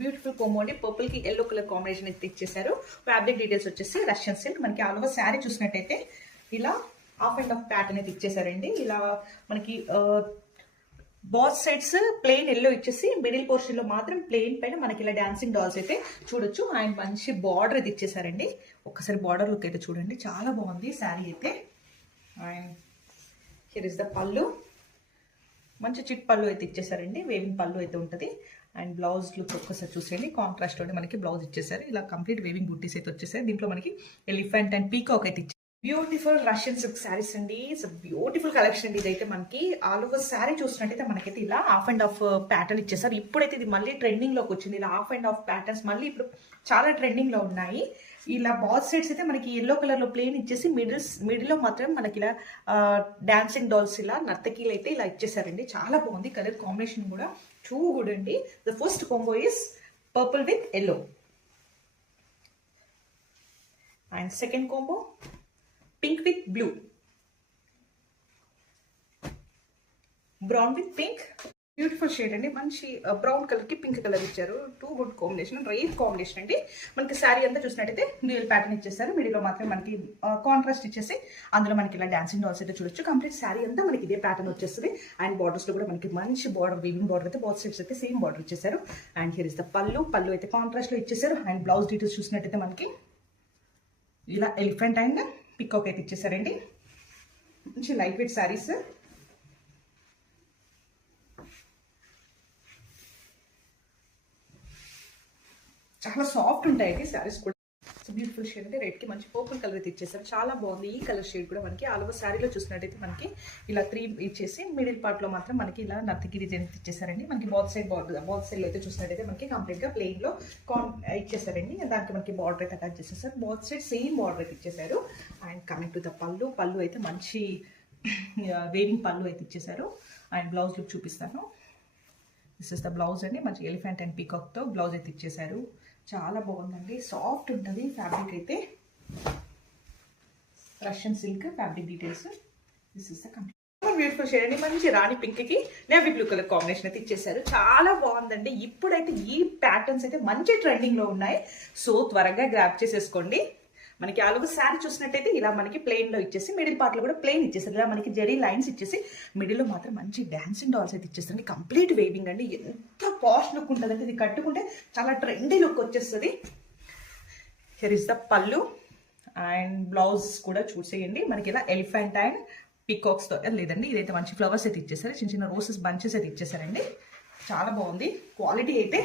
Beautiful కోమో అండి. Purple కి yellow colour combination అయితే ఇచ్చేసారు. ఫ్యాబ్రిక్ డీటెయిల్స్ వచ్చేసి రష్యన్ సిల్క్. మనకి ఆల్ ఓవర్ శారీ చూసినట్టయితే ఇలా హాఫ్ అండ్ హాఫ్ ప్యాటర్న్ అయితే ఇచ్చేసారండి. ఇలా మనకి బాత్ సైడ్స్ ప్లెయిన్ ఎల్లో ఇచ్చేసి మిడిల్ పోర్షన్ లో మాత్రం ప్లెయిన్ పైన మనకి ఇలా డాన్సింగ్ డాల్స్ అయితే చూడొచ్చు. అండ్ మంచి బార్డర్ అయితే ఇచ్చేసారండి. ఒక్కసారి బార్డర్ లుక్ అయితే చూడండి, చాలా బాగుంది శారీ అయితే. అండ్ హియర్ ఇస్ ద పళ్ళు. మంచి చిట్ పళ్ళు అయితే ఇచ్చేసారండి. వేవింగ్ పళ్ళు అయితే ఉంటుంది. అండ్ బ్లౌజ్ లుక్ ఒక్కసారి చూసేయండి. కాంట్రాస్ట్ తోటి మనకి బ్లౌజ్ ఇచ్చేసారు. ఇలా కంప్లీట్ వేవింగ్ బుట్టీస్ అయితే వచ్చేసాయి. దీంట్లో మనకి ఎలిఫెంట్ అండ్ పీకాక్ అయితే ఇచ్చారు. బ్యూటిఫుల్ రష్యన్ సిల్క్ శారీస్ అండి. ఇట్స్ బ్యూటిఫుల్ కలెక్షన్ అండి. ఇదైతే మనకి ఆల్ ఓవర్ శారీ చూసినట్టయితే మనకైతే ఇలా హాఫ్ అండ్ హాఫ్ ప్యాటర్న్ ఇచ్చేసారు. ఇప్పుడైతే ఇది మళ్ళీ ట్రెండింగ్ లోకి వచ్చింది. ఇలా హాఫ్ అండ్ హాఫ్ ప్యాటర్న్స్ మళ్ళీ ఇప్పుడు చాలా ట్రెండింగ్ లో ఉన్నాయి. ఇలా బాత్ సైడ్స్ అయితే మనకి ఎల్లో కలర్ లో ప్లేన్ ఇచ్చేసి మిడిల్ లో మాత్రం మనకి ఇలా డాన్సింగ్ డాల్స్ ఇలా నర్తకీలు అయితే ఇలా ఇచ్చేసారండి. చాలా బాగుంది కలర్ కాంబినేషన్ కూడా టూ గుడ్ అండి. The first combo is purple with yellow. And second combo pink with blue, brown with pink. Beautiful shade అండి. మంచి బ్రౌన్ కలర్ కి పింక్ కలర్ ఇచ్చారు. Too good combination, right combination అండి. మనకి శారీ అంతా చూసినట్టయితే డ్యూయల్ ప్యాటర్న్ ఇచ్చేసారు. మిడిల్ లో మాత్రం మనకి కాంట్రాస్ట్ ఇచ్చేసి అందులో మనకి ఇలా డాన్సింగ్ డాల్స్ అయితే చూడొచ్చు. కంప్లీట్ శారీ అంతా మనకి ఇదే ప్యాటర్న్ వచ్చేస్తుంది. అండ్ బార్డర్స్ లో కూడా మనకి మంచి బార్డర్, వీవింగ్ బార్డర్ అయితే బోత్ సైడ్స్ అయితే సేమ్ బార్డర్ ఇచ్చేసారు. అండ్ హియర్ ఇస్ ద పళ్ళు. పళ్ళు అయితే కాంట్రాస్ట్ లో ఇచ్చేసారు. అండ్ బ్లౌజ్ డీటెయిల్స్ చూసినట్టయితే మనకి ఇలా ఎలిఫెంట్ అండ్ పికాక్ అయితే ఇచ్చేసారండి. మంచి లైట్ వెయిట్ శారీస్. చాలా సాఫ్ట్ ఉంటాయండి శారీస్ కూడా. బ్యూటిఫుల్ షేడ్ అంటే రెడ్ కి మంచి పర్పుల్ కలర్ అయితే ఇచ్చేసారు. చాలా బాగుంది ఈ కలర్ షేడ్ కూడా. మనకి ఆల్ ఓవర్ శారీలో చూసినట్టయితే మనకి ఇలా 3 ఇచ్చేసి మిడిల్ పార్ట్ లో మాత్రం మనకి ఇలా నర్తకి డిజైన్ ఇచ్చేసారండి. మనకి both side border, both side లో అయితే చూసినట్టయితే మనకి కంప్లీట్ గా ప్లెయిన్ లో ఇచ్చేసారండి. దానికి మనకి బార్డర్ అయితే అటాచ్ చేసేసారు. బాత్ సైడ్ సేమ్ బార్డర్ అయితే ఇచ్చేసారు. అండ్ కమింగ్ టు ద పళ్ళు. పళ్ళు అయితే మంచి వేవింగ్ పళ్ళు అయితే ఇచ్చేసారు. అండ్ బ్లౌజ్ లుక్ చూపిస్తాను. దిస్ ఇస్ ద బ్లౌజ్ అండి. మంచి ఎలిఫెంట్ అండ్ పీకాక్ తో బ్లౌజ్ అయితే ఇచ్చేసారు. చాలా బాగుందండి. సాఫ్ట్ ఉంటుంది ఫ్యాబ్రిక్ అయితే. Russian silk fabric details. This is the complete beautiful shade అండి. మంచి రాణి పింక్ కి నేవీ బ్లూ కలర్ కాంబినేషన్ అయితే ఇచ్చేసారు. చాలా బాగుందండి. ఇప్పుడైతే ఈ ప్యాటర్న్స్ అయితే మంచి ట్రెండింగ్ లో ఉన్నాయి. సో త్వరగా గ్రాప్ చేసేసుకోండి. మనకి ఆల్ ఓవర్ శారీ చూసినట్టయితే ఇలా మనకి ప్లెయిన్ లో ఇచ్చేసి మిడిల్ పార్ట్ లో కూడా ప్లెయిన్ ఇచ్చేసారు. ఇలా మనకి జెరీ లైన్స్ ఇచ్చేసి మిడిల్ లో మాత్రం మంచి డాన్సింగ్ డాల్స్ అయితే ఇచ్చేస్తుంది. కంప్లీట్ వేవింగ్ అండి. ఎంత పాష్ లుక్ ఉంటుంది అంటే ఇది కట్టుకుంటే చాలా ట్రెండీ లుక్ వచ్చేస్తుంది. హియర్ ఇస్ ద పళ్ళు. అండ్ బ్లౌజ్ కూడా చూసేయండి. మనకి ఇలా ఎలిఫెంట్ అండ్ పీకాక్స్ తో లేదండి, ఇదైతే మంచి ఫ్లవర్స్ అయితే ఇచ్చేసారు. చిన్న చిన్న రోసెస్ బంచెస్ అయితే ఇచ్చేసారండి. చాలా బాగుంది. క్వాలిటీ అయితే